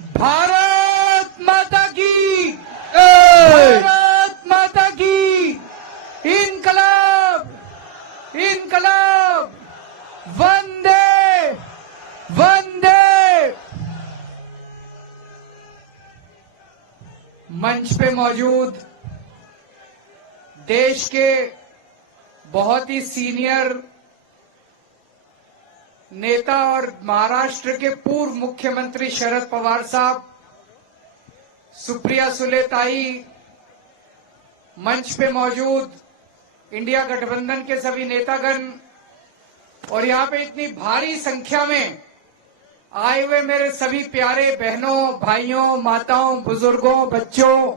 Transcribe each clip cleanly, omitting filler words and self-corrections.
भारत माता की, भारत माता की, इनकलाब, इनकलाब, वंदे वंदे। मंच पे मौजूद देश के बहुत ही सीनियर नेता और महाराष्ट्र के पूर्व मुख्यमंत्री शरद पवार साहब, सुप्रिया सुले ताई, मंच पे मौजूद इंडिया गठबंधन के सभी नेतागण और यहां पे इतनी भारी संख्या में आए हुए मेरे सभी प्यारे बहनों, भाइयों, माताओं, बुजुर्गों, बच्चों,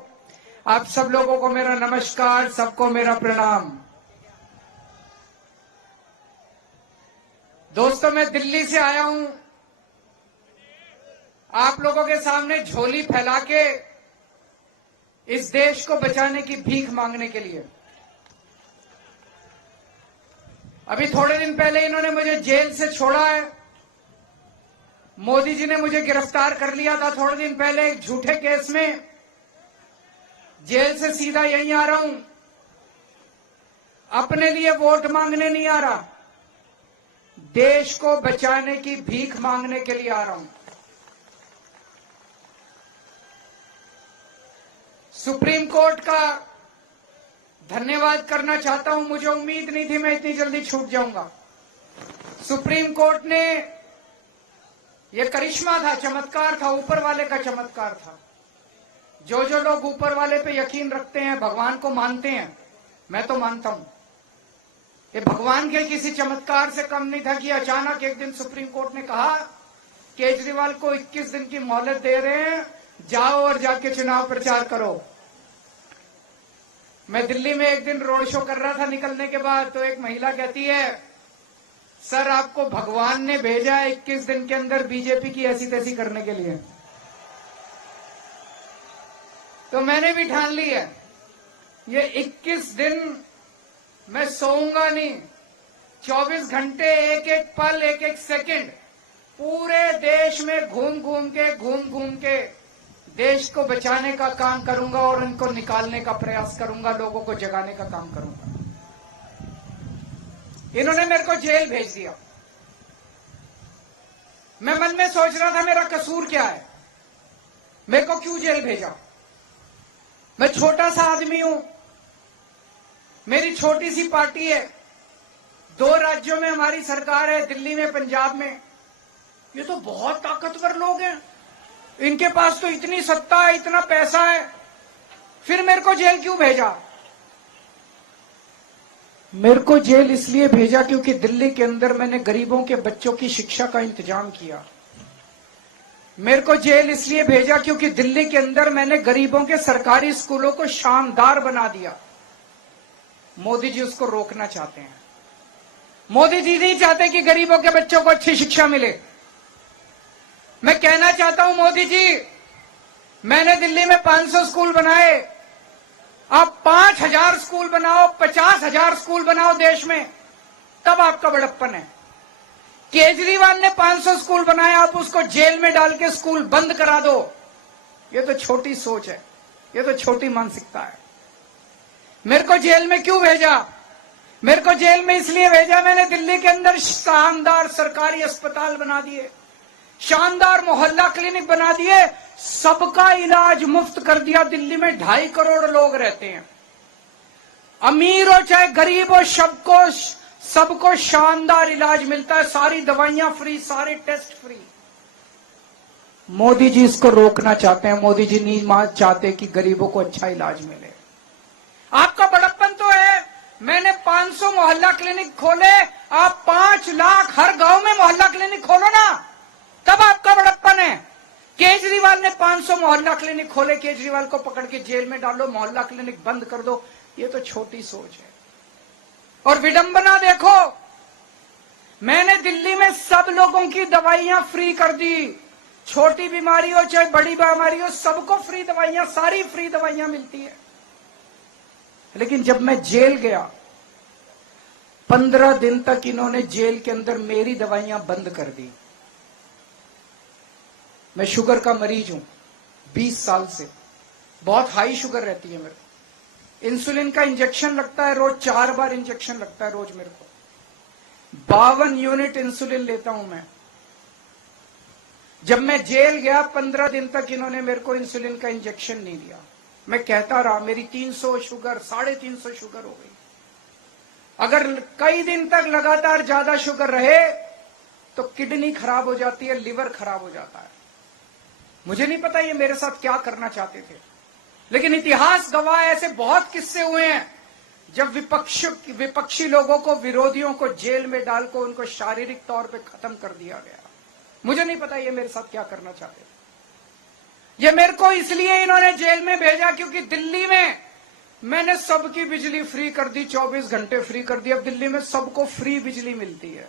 आप सब लोगों को मेरा नमस्कार, सबको मेरा प्रणाम। दोस्तों, मैं दिल्ली से आया हूं आप लोगों के सामने झोली फैला के इस देश को बचाने की भीख मांगने के लिए। अभी थोड़े दिन पहले इन्होंने मुझे जेल से छोड़ा है। मोदी जी ने मुझे गिरफ्तार कर लिया था थोड़े दिन पहले एक झूठे केस में। जेल से सीधा यहीं आ रहा हूं, अपने लिए वोट मांगने नहीं आ रहा, देश को बचाने की भीख मांगने के लिए आ रहा हूं। सुप्रीम कोर्ट का धन्यवाद करना चाहता हूं। मुझे उम्मीद नहीं थी मैं इतनी जल्दी छूट जाऊंगा। सुप्रीम कोर्ट ने, यह करिश्मा था, चमत्कार था, ऊपर वाले का चमत्कार था। जो जो लोग ऊपर वाले पे यकीन रखते हैं, भगवान को मानते हैं, मैं तो मानता हूं, ये भगवान के किसी चमत्कार से कम नहीं था कि अचानक एक दिन सुप्रीम कोर्ट ने कहा केजरीवाल को 21 दिन की मोहलत दे रहे हैं, जाओ और जाके चुनाव प्रचार करो। मैं दिल्ली में एक दिन रोड शो कर रहा था, निकलने के बाद तो एक महिला कहती है, सर आपको भगवान ने भेजा है 21 दिन के अंदर बीजेपी की ऐसी तैसी करने के लिए। तो मैंने भी ठान ली है, ये 21 दिन मैं सोऊंगा नहीं, 24 घंटे, एक एक पल, एक एक सेकंड पूरे देश में घूम घूम के देश को बचाने का काम करूंगा और इनको निकालने का प्रयास करूंगा, लोगों को जगाने का काम करूंगा। इन्होंने मेरे को जेल भेज दिया। मैं मन में सोच रहा था मेरा कसूर क्या है, मेरे को क्यों जेल भेजा। मैं छोटा सा आदमी हूं, मेरी छोटी सी पार्टी है, 2 राज्यों में हमारी सरकार है, दिल्ली में, पंजाब में। ये तो बहुत ताकतवर लोग हैं, इनके पास तो इतनी सत्ता है, इतना पैसा है, फिर मेरे को जेल क्यों भेजा। मेरे को जेल इसलिए भेजा क्योंकि दिल्ली के अंदर मैंने गरीबों के बच्चों की शिक्षा का इंतजाम किया। मेरे को जेल इसलिए भेजा क्योंकि दिल्ली के अंदर मैंने गरीबों के सरकारी स्कूलों को शानदार बना दिया। मोदी जी उसको रोकना चाहते हैं। मोदी जी नहीं चाहते कि गरीबों के बच्चों को अच्छी शिक्षा मिले। मैं कहना चाहता हूं मोदी जी, मैंने दिल्ली में 500 स्कूल बनाए, आप 5000 स्कूल बनाओ, 50,000 स्कूल बनाओ देश में, तब आपका बड़प्पन है। केजरीवाल ने 500 स्कूल बनाए, आप उसको जेल में डाल के स्कूल बंद करा दो। ये तो छोटी सोच है, ये तो छोटी मानसिकता है। मेरे को जेल में क्यों भेजा? मेरे को जेल में इसलिए भेजा, मैंने दिल्ली के अंदर शानदार सरकारी अस्पताल बना दिए, शानदार मोहल्ला क्लिनिक बना दिए, सबका इलाज मुफ्त कर दिया। दिल्ली में 2.5 करोड़ लोग रहते हैं, अमीर हो चाहे गरीब हो, सबको शानदार इलाज मिलता है, सारी दवाइयां फ्री, सारे टेस्ट फ्री। मोदी जी इसको रोकना चाहते हैं। मोदी जी नहीं चाहते कि गरीबों को अच्छा इलाज मिले। आपका बड़प्पन तो है, मैंने 500 मोहल्ला क्लिनिक खोले, आप 5 लाख हर गांव में मोहल्ला क्लिनिक खोलो ना, तब आपका बड़प्पन है। केजरीवाल ने 500 मोहल्ला क्लिनिक खोले, केजरीवाल को पकड़ के जेल में डालो, मोहल्ला क्लिनिक बंद कर दो, ये तो छोटी सोच है। और विडंबना देखो, मैंने दिल्ली में सब लोगों की दवाइयां फ्री कर दी, छोटी बीमारी हो चाहे बड़ी बीमारी हो, सबको फ्री दवाइयां, सारी फ्री दवाइयां मिलती है। लेकिन जब मैं जेल गया, 15 दिन तक इन्होंने जेल के अंदर मेरी दवाइयां बंद कर दी। मैं शुगर का मरीज हूं 20 साल से, बहुत हाई शुगर रहती है मेरे को। इंसुलिन का इंजेक्शन लगता है रोज, 4 बार इंजेक्शन लगता है रोज मेरे को। 52 यूनिट इंसुलिन लेता हूं मैं। जब मैं जेल गया 15 दिन तक इन्होंने मेरे को इंसुलिन का इंजेक्शन नहीं दिया। मैं कहता रहा, मेरी 300 शुगर 350 शुगर हो गई। अगर कई दिन तक लगातार ज्यादा शुगर रहे तो किडनी खराब हो जाती है, लिवर खराब हो जाता है। मुझे नहीं पता ये मेरे साथ क्या करना चाहते थे, लेकिन इतिहास गवाह ऐसे बहुत किस्से हुए हैं जब विपक्षी लोगों को, विरोधियों को जेल में डालकर उनको शारीरिक तौर पे खत्म कर दिया गया। मुझे नहीं पता ये मेरे साथ क्या करना चाहते थे। ये मेरे को इसलिए इन्होंने जेल में भेजा क्योंकि दिल्ली में मैंने सबकी बिजली फ्री कर दी, 24 घंटे फ्री कर दी। अब दिल्ली में सबको फ्री बिजली मिलती है।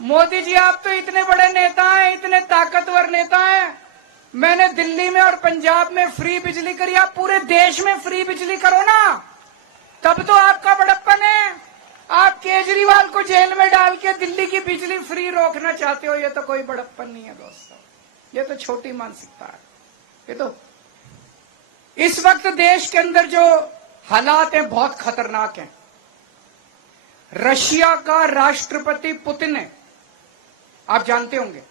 मोदी जी, आप तो इतने बड़े नेता हैं, इतने ताकतवर नेता हैं। मैंने दिल्ली में और पंजाब में फ्री बिजली करी, आप पूरे देश में फ्री बिजली करो ना, तब तो आपका बड़प्पन है। आप केजरीवाल को जेल में डाल के दिल्ली की बिजली फ्री रोकना चाहते हो, ये तो कोई बड़प्पन नहीं है दोस्तों, ये तो छोटी मानसिकता है। ये तो इस वक्त देश के अंदर जो हालात हैं बहुत खतरनाक हैं। रशिया का राष्ट्रपति पुतिन है, आप जानते होंगे।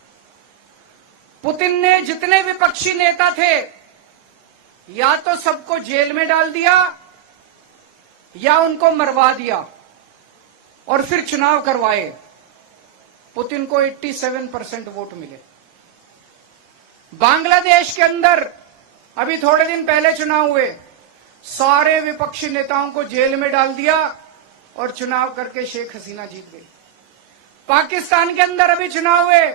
पुतिन ने जितने विपक्षी नेता थे या तो सबको जेल में डाल दिया या उनको मरवा दिया और फिर चुनाव करवाए। पुतिन को 87% वोट मिले। बांग्लादेश के अंदर अभी थोड़े दिन पहले चुनाव हुए, सारे विपक्षी नेताओं को जेल में डाल दिया और चुनाव करके शेख हसीना जीत गई। पाकिस्तान के अंदर अभी चुनाव हुए,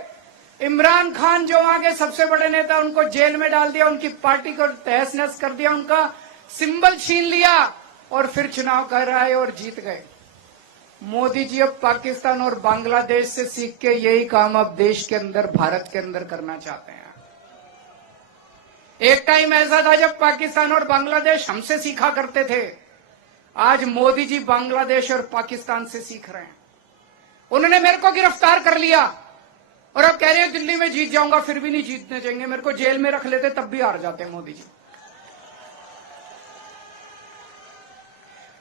इमरान खान जो वहां के सबसे बड़े नेता, उनको जेल में डाल दिया, उनकी पार्टी को तहस नहस कर दिया, उनका सिंबल छीन लिया और फिर चुनाव कराए और जीत गए। मोदी जी अब पाकिस्तान और बांग्लादेश से सीख के यही काम अब देश के अंदर, भारत के अंदर करना चाहते हैं। एक टाइम ऐसा था जब पाकिस्तान और बांग्लादेश हमसे सीखा करते थे, आज मोदी जी बांग्लादेश और पाकिस्तान से सीख रहे हैं। उन्होंने मेरे को गिरफ्तार कर लिया और अब कह रहे हैं दिल्ली में जीत जाऊंगा, फिर भी नहीं जीतने देंगे। मेरे को जेल में रख लेते तब भी हार जाते हैं मोदी जी।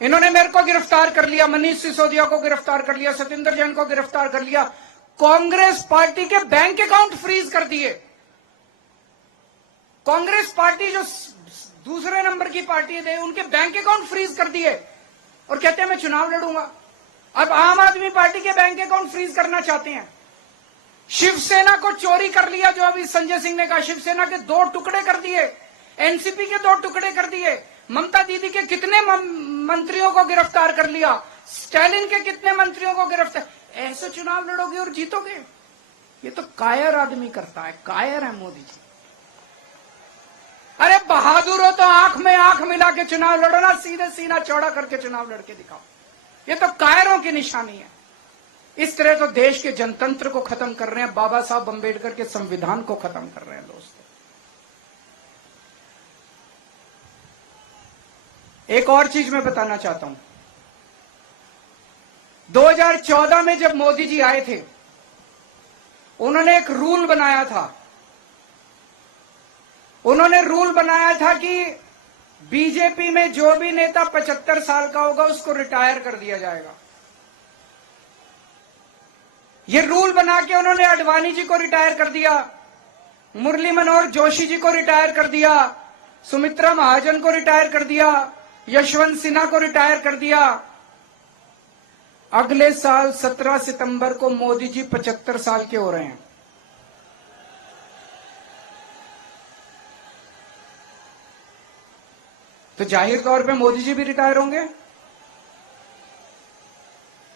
इन्होंने मेरे को गिरफ्तार कर लिया, मनीष सिसोदिया को गिरफ्तार कर लिया, सत्येंद्र जैन को गिरफ्तार कर लिया, कांग्रेस पार्टी के बैंक अकाउंट फ्रीज कर दिए। कांग्रेस पार्टी जो दूसरे नंबर की पार्टी है, उनके बैंक अकाउंट फ्रीज कर दिए और कहते हैं मैं चुनाव लड़ूंगा। अब आम आदमी पार्टी के बैंक अकाउंट फ्रीज करना चाहते हैं। शिवसेना को चोरी कर लिया, जो अभी संजय सिंह ने कहा, शिवसेना के 2 टुकड़े कर दिए, एनसीपी के 2 टुकड़े कर दिए, ममता दीदी के कितने मंत्रियों को गिरफ्तार कर लिया, स्टालिन के कितने मंत्रियों को गिरफ्तार। ऐसे चुनाव लड़ोगे और जीतोगे? ये तो कायर आदमी करता है, कायर है मोदी जी। अरे बहादुर हो तो आंख में आंख मिला के चुनाव लड़ो ना, सीधे सीना चौड़ा करके चुनाव लड़के दिखाओ। ये तो कायरों की निशानी है। इस तरह तो देश के जनतंत्र को खत्म कर रहे हैं, बाबा साहब अंबेडकर के संविधान को खत्म कर रहे हैं दोस्तों। एक और चीज मैं बताना चाहता हूं। 2014 में जब मोदी जी आए थे, उन्होंने एक रूल बनाया था। उन्होंने रूल बनाया था कि बीजेपी में जो भी नेता 75 साल का होगा उसको रिटायर कर दिया जाएगा। ये रूल बना के उन्होंने अडवाणी जी को रिटायर कर दिया, मुरली मनोहर जोशी जी को रिटायर कर दिया, सुमित्रा महाजन को रिटायर कर दिया, यशवंत सिन्हा को रिटायर कर दिया। अगले साल 17 सितंबर को मोदी जी 75 साल के हो रहे हैं। तो जाहिर तौर पे मोदी जी भी रिटायर होंगे।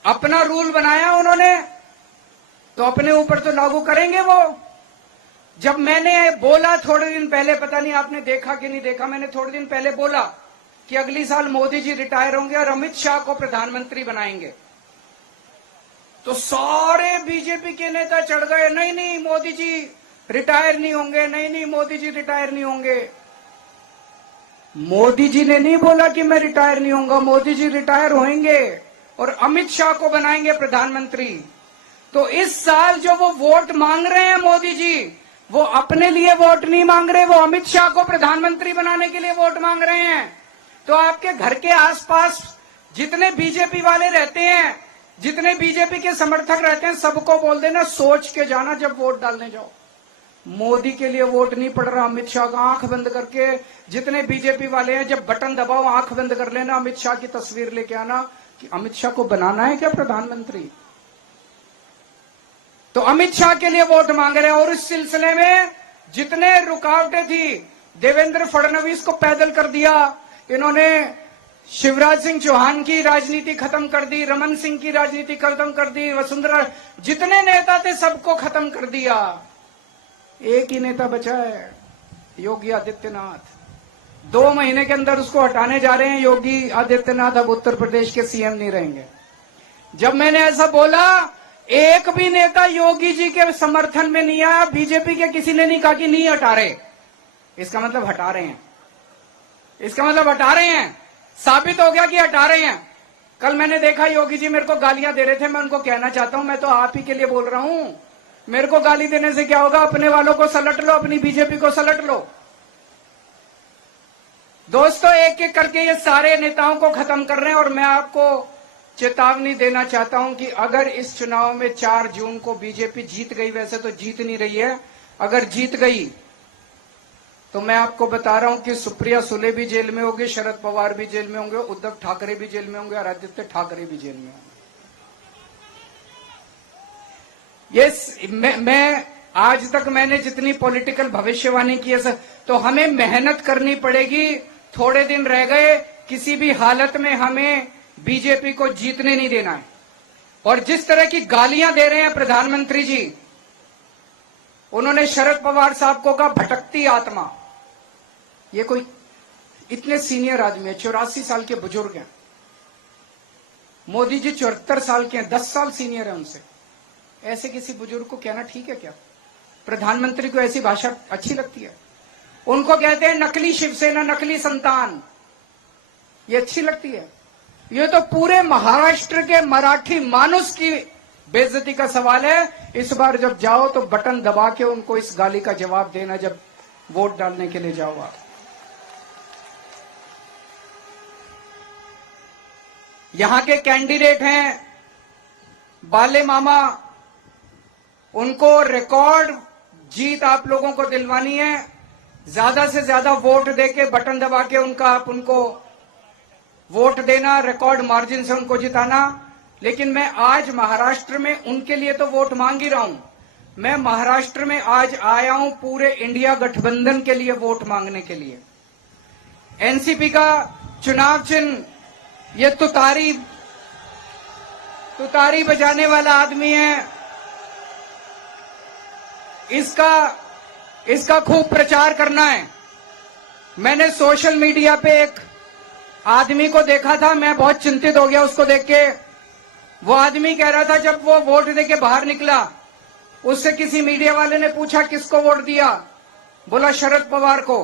अपना रूल बनाया उन्होंने तो अपने ऊपर तो लागू करेंगे वो। जब मैंने बोला थोड़े दिन पहले, पता नहीं आपने देखा कि नहीं देखा, मैंने थोड़े दिन पहले बोला कि अगली साल मोदी जी रिटायर होंगे और अमित शाह को प्रधानमंत्री बनाएंगे, तो सारे बीजेपी के नेता चढ़ गए, नहीं नहीं मोदी जी रिटायर नहीं होंगे, नहीं नहीं मोदी जी रिटायर नहीं होंगे। मोदी जी ने नहीं बोला कि मैं रिटायर नहीं होऊंगा, मोदी जी रिटायर होंगे और अमित शाह को बनाएंगे प्रधानमंत्री। तो इस साल जो वो वोट मांग रहे हैं मोदी जी, वो अपने लिए वोट नहीं मांग रहे, वो अमित शाह को प्रधानमंत्री बनाने के लिए वोट मांग रहे हैं। तो आपके घर के आसपास जितने बीजेपी वाले रहते हैं, जितने बीजेपी के समर्थक रहते हैं, सबको बोल देना सोच के जाना जब वोट डालने जाओ। मोदी के लिए वोट नहीं पड़ रहा, अमित शाह का आंख बंद करके जितने बीजेपी वाले हैं, जब बटन दबाओ आंख बंद कर लेना, अमित शाह की तस्वीर लेके आना कि अमित शाह को बनाना है क्या प्रधानमंत्री। तो अमित शाह के लिए वोट मांग रहे हैं। और इस सिलसिले में जितने रुकावटें थी, देवेंद्र फडणवीस को पैदल कर दिया इन्होंने, शिवराज सिंह चौहान की राजनीति खत्म कर दी, रमन सिंह की राजनीति खत्म कर दी, वसुंधरा, जितने नेता थे सबको खत्म कर दिया। एक ही नेता बचा है, योगी आदित्यनाथ। 2 महीने के अंदर उसको हटाने जा रहे हैं। योगी आदित्यनाथ अब उत्तर प्रदेश के सीएम नहीं रहेंगे। जब मैंने ऐसा बोला, एक भी नेता योगी जी के समर्थन में नहीं आया। बीजेपी के किसी ने नहीं कहा कि नहीं हटा रहे, इसका मतलब हटा रहे हैं, इसका मतलब हटा रहे हैं, साबित हो गया कि हटा रहे हैं। कल मैंने देखा योगी जी मेरे को गालियां दे रहे थे। मैं उनको कहना चाहता हूं, मैं तो आप ही के लिए बोल रहा हूं, मेरे को गाली देने से क्या होगा, अपने वालों को सलट लो, अपनी बीजेपी को सलट लो। दोस्तों, एक एक करके ये सारे नेताओं को खत्म कर रहे हैं। और मैं आपको चेतावनी देना चाहता हूं कि अगर इस चुनाव में 4 जून को बीजेपी जीत गई, वैसे तो जीत नहीं रही है, अगर जीत गई तो मैं आपको बता रहा हूं कि सुप्रिया सुले भी जेल में होंगे, शरद पवार भी जेल में होंगे, उद्धव ठाकरे भी जेल में होंगे और आदित्य ठाकरे भी जेल में होंगे। मैं आज तक मैंने जितनी पॉलिटिकल भविष्यवाणी की है सर, तो हमें मेहनत करनी पड़ेगी। थोड़े दिन रह गए, किसी भी हालत में हमें बीजेपी को जीतने नहीं देना है। और जिस तरह की गालियां दे रहे हैं प्रधानमंत्री जी, उन्होंने शरद पवार साहब को कहा भटकती आत्मा। ये कोई इतने सीनियर आदमी है, 84 साल के बुजुर्ग हैं। मोदी जी 74 साल के हैं, 10 साल सीनियर है उनसे। ऐसे किसी बुजुर्ग को कहना ठीक है क्या? प्रधानमंत्री को ऐसी भाषा अच्छी लगती है? उनको कहते हैं नकली शिवसेना, नकली संतान, ये अच्छी लगती है? ये तो पूरे महाराष्ट्र के मराठी मानुस की बेइज्जती का सवाल है। इस बार जब जाओ तो बटन दबा के उनको इस गाली का जवाब देना, जब वोट डालने के लिए जाओ आप। यहां के कैंडिडेट हैं बाले मामा, उनको रिकॉर्ड जीत आप लोगों को दिलवानी है। ज्यादा से ज्यादा वोट देके, बटन दबा के उनको वोट देना, रिकॉर्ड मार्जिन से उनको जिताना। लेकिन मैं आज महाराष्ट्र में उनके लिए तो वोट मांग ही रहा हूं। मैं महाराष्ट्र में आज आया हूं पूरे इंडिया गठबंधन के लिए वोट मांगने के लिए। एनसीपी का चुनाव चिन्ह ये तुतारी बजाने वाला आदमी है। इसका खूब प्रचार करना है। मैंने सोशल मीडिया पे एक आदमी को देखा था, मैं बहुत चिंतित हो गया उसको देख के। वो आदमी कह रहा था, जब वो वोट देके बाहर निकला, उससे किसी मीडिया वाले ने पूछा किसको वोट दिया, बोला शरद पवार को।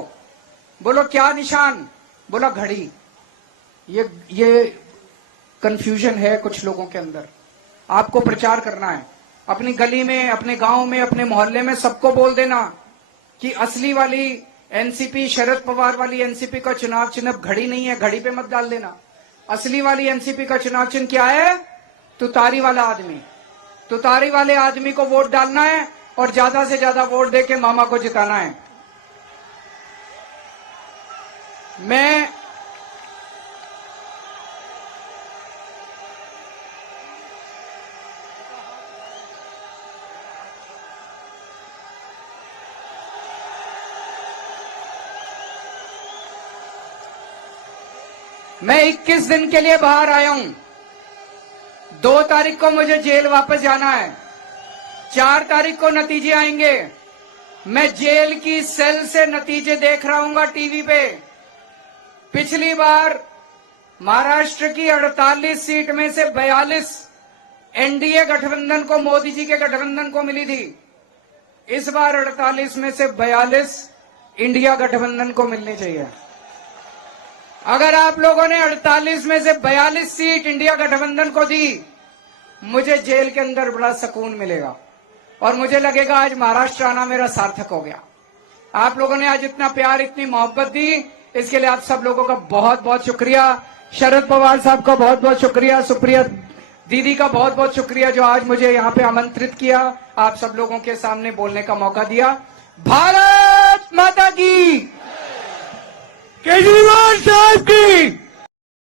बोलो क्या निशान? बोला घड़ी। ये कंफ्यूजन है कुछ लोगों के अंदर। आपको प्रचार करना है अपनी गली में, अपने गांव में, अपने मोहल्ले में, सबको बोल देना कि असली वाली एनसीपी, शरद पवार वाली एनसीपी का चुनाव चिन्ह घड़ी नहीं है, घड़ी पे मत डाल देना। असली वाली एनसीपी का चुनाव चिन्ह क्या है? तुतारी वाला आदमी। तुतारी वाले आदमी को वोट डालना है और ज्यादा से ज्यादा वोट देके मामा को जिताना है। मैं 21 दिन के लिए बाहर आया हूं। 2 तारीख को मुझे जेल वापस जाना है। 4 तारीख को नतीजे आएंगे। मैं जेल की सेल से नतीजे देख रहा हूंगा टीवी पे। पिछली बार महाराष्ट्र की 48 सीट में से 42 एनडीए गठबंधन को, मोदी जी के गठबंधन को मिली थी। इस बार 48 में से 42 इंडिया गठबंधन को मिलनी चाहिए। अगर आप लोगों ने 48 में से 42 सीट इंडिया गठबंधन को दी मुझे जेल के अंदर बड़ा सुकून मिलेगा और मुझे लगेगा आज महाराष्ट्र आना मेरा सार्थक हो गया। आप लोगों ने आज इतना प्यार, इतनी मोहब्बत दी, इसके लिए आप सब लोगों का बहुत बहुत शुक्रिया। शरद पवार साहब का बहुत बहुत शुक्रिया, सुप्रिया दीदी का बहुत बहुत शुक्रिया जो आज मुझे यहाँ पे आमंत्रित किया, आप सब लोगों के सामने बोलने का मौका दिया। भारत माता की। केजरीवाल